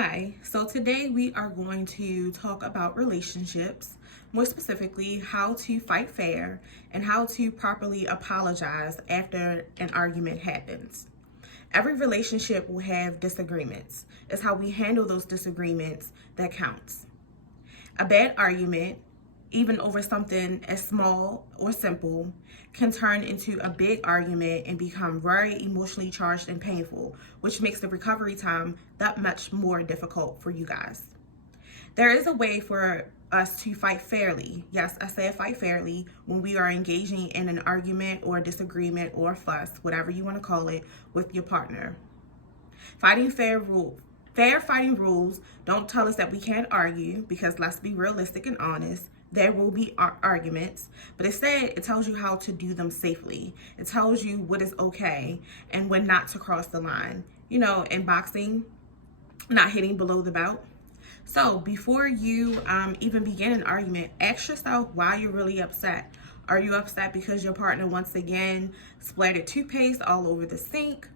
Hi, so today we are going to talk about relationships, more specifically, how to fight fair and how to properly apologize after an argument happens. Every relationship will have disagreements. It's how we handle those disagreements that counts. A bad argument, even over something as small or simple, can turn into a big argument and become very emotionally charged and painful, which makes the recovery time that much more difficult for you guys. There is a way for us to fight fairly. Yes, I said fight fairly when we are engaging in an argument or a disagreement or a fuss, whatever you want to call it, with your partner. Fair fighting rules don't tell us that we can't argue, because let's be realistic and honest. There will be arguments, but instead it tells you how to do them safely. It tells you what is okay and when not to cross the line. You know, in boxing, not hitting below the belt. So before you even begin an argument, ask yourself why you're really upset. Are you upset because your partner once again splattered toothpaste all over the sink?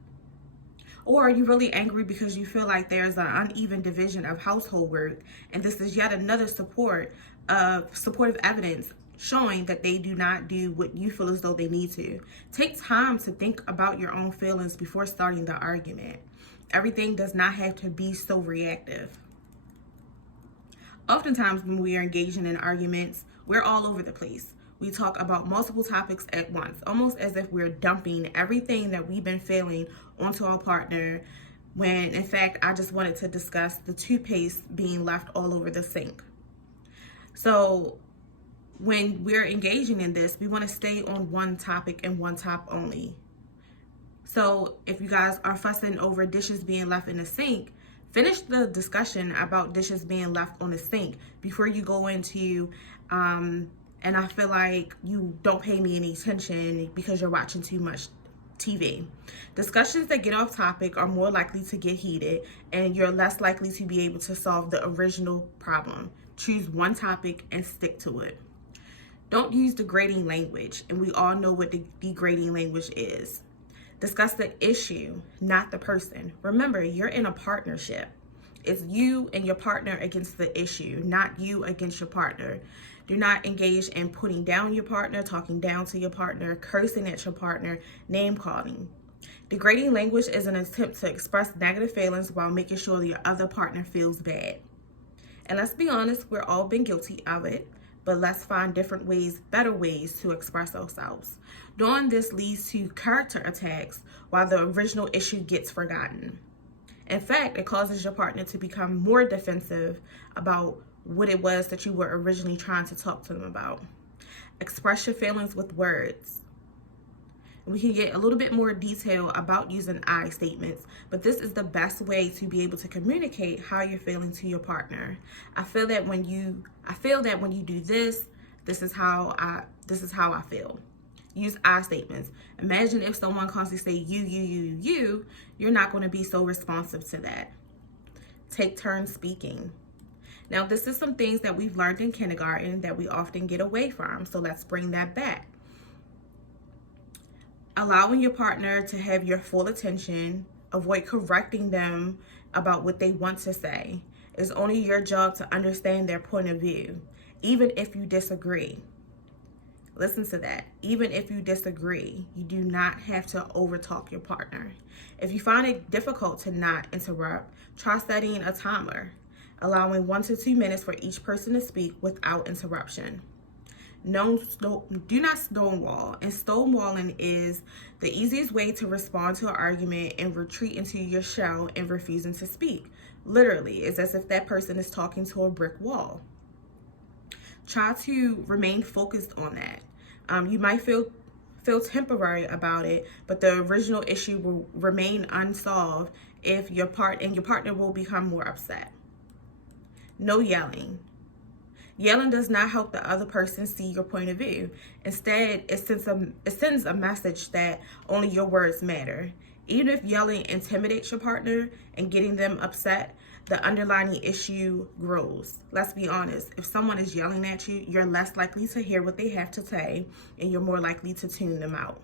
Or are you really angry because you feel like there's an uneven division of household work, and this is yet another supportive evidence showing that they do not do what you feel as though they need to? Take time to think about your own feelings before starting the argument. Everything does not have to be so reactive. Oftentimes when we are engaging in arguments, we're all over the place. We talk about multiple topics at once, almost as if we're dumping everything that we've been feeling onto our partner, when in fact I just wanted to discuss the toothpaste being left all over the sink. So when we're engaging in this, we want to stay on one topic and one topic only. So if you guys are fussing over dishes being left in the sink, finish the discussion about dishes being left on the sink before you go into and I feel like you don't pay me any attention because you're watching too much TV. Discussions that get off topic are more likely to get heated, and you're less likely to be able to solve the original problem. Choose one topic and stick to it. Don't use degrading language, and we all know what degrading language is. Discuss the issue, not the person. Remember, you're in a partnership. It's you and your partner against the issue, not you against your partner. Do not engage in putting down your partner, talking down to your partner, cursing at your partner, name calling. Degrading language is an attempt to express negative feelings while making sure your other partner feels bad. And let's be honest, we're all been guilty of it, but let's find different ways, better ways to express ourselves. Doing this leads to character attacks while the original issue gets forgotten. In fact, it causes your partner to become more defensive about what it was that you were originally trying to talk to them about. Express your feelings with words. We can get a little bit more detail about using I statements, but this is the best way to be able to communicate how you're feeling to your partner. I feel that when you do this, this is how I feel. Use I statements. Imagine if someone constantly say you, you're not going to be so responsive to that. Take turns speaking. Now, this is some things that we've learned in kindergarten that we often get away from, so let's bring that back. Allowing your partner to have your full attention, avoid correcting them about what they want to say. It's only your job to understand their point of view, even if you disagree. Listen to that. Even if you disagree, you do not have to overtalk your partner. If you find it difficult to not interrupt, try setting a timer, allowing 1 to 2 minutes for each person to speak without interruption. Do not stonewall. And stonewalling is the easiest way to respond to an argument and retreat into your shell and refusing to speak. Literally, it's as if that person is talking to a brick wall. Try to remain focused on that. You might feel temporary about it, but the original issue will remain unsolved if your partner will become more upset. No yelling. Yelling does not help the other person see your point of view. Instead, it sends a message that only your words matter. Even if yelling intimidates your partner and getting them upset, the underlying issue grows. Let's be honest. If someone is yelling at you, you're less likely to hear what they have to say, and you're more likely to tune them out.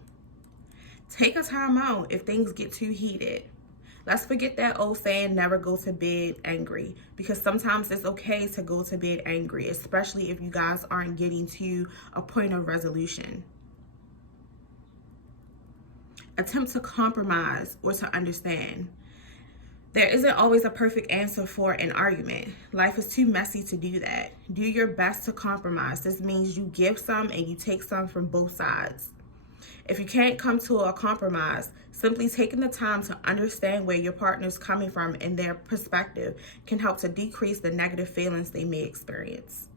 Take a time out if things get too heated. Let's forget that old saying, never go to bed angry, because sometimes it's okay to go to bed angry, especially if you guys aren't getting to a point of resolution. Attempt to compromise or to understand. There isn't always a perfect answer for an argument. Life is too messy to do that. Do your best to compromise. This means you give some and you take some from both sides. If you can't come to a compromise, simply taking the time to understand where your partner's coming from and their perspective can help to decrease the negative feelings they may experience.